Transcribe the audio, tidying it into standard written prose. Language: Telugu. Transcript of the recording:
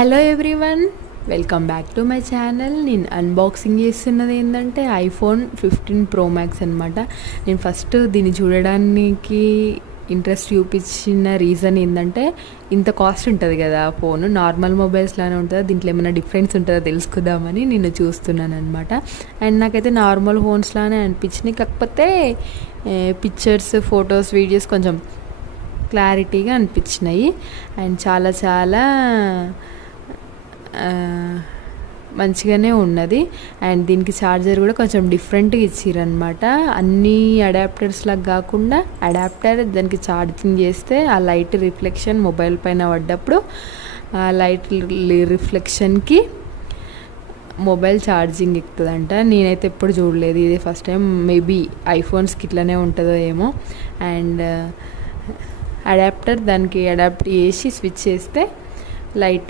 Hello everyone, welcome back to my channel. నేను అన్బాక్సింగ్ చేస్తున్నది ఏంటంటే ఐఫోన్ 15 Pro Max అనమాట. నేను ఫస్ట్ దీన్ని చూడడానికి ఇంట్రెస్ట్ చూపించిన రీజన్ ఏంటంటే ఇంత కాస్ట్ ఉంటుంది కదా ఫోన్, నార్మల్ మొబైల్స్లానే ఉంటుందా, దీంట్లో ఏమైనా డిఫరెన్స్ ఉంటుందో తెలుసుకుందామని నేను చూస్తున్నాను అనమాట. అండ్ నాకైతే నార్మల్ ఫోన్స్లానే అనిపించినాయి, కాకపోతే పిక్చర్స్, ఫొటోస్, వీడియోస్ కొంచెం క్లారిటీగా అనిపించినాయి. అండ్ చాలా చాలా మంచిగానే ఉన్నది. అండ్ దీనికి ఛార్జర్ కూడా కొంచెం డిఫరెంట్గా ఇచ్చిరనమాట. అన్ని అడాప్టర్స్ లాగా కాకుండా అడాప్టర్ దానికి ఛార్జింగ్ చేస్తే ఆ లైట్ రిఫ్లెక్షన్ మొబైల్ పైన పడ్డప్పుడు ఆ లైట్ రిఫ్లెక్షన్కి మొబైల్ ఛార్జింగ్ ఎక్కుతుందంట. నేనైతే ఎప్పుడు చూడలేదు, ఇది ఫస్ట్ టైం. మేబీ ఐఫోన్స్కి ఇట్లనే ఉంటుందో ఏమో. అండ్ అడాప్టర్ దానికి అడాప్ట్ చేసి స్విచ్ చేస్తే లైట్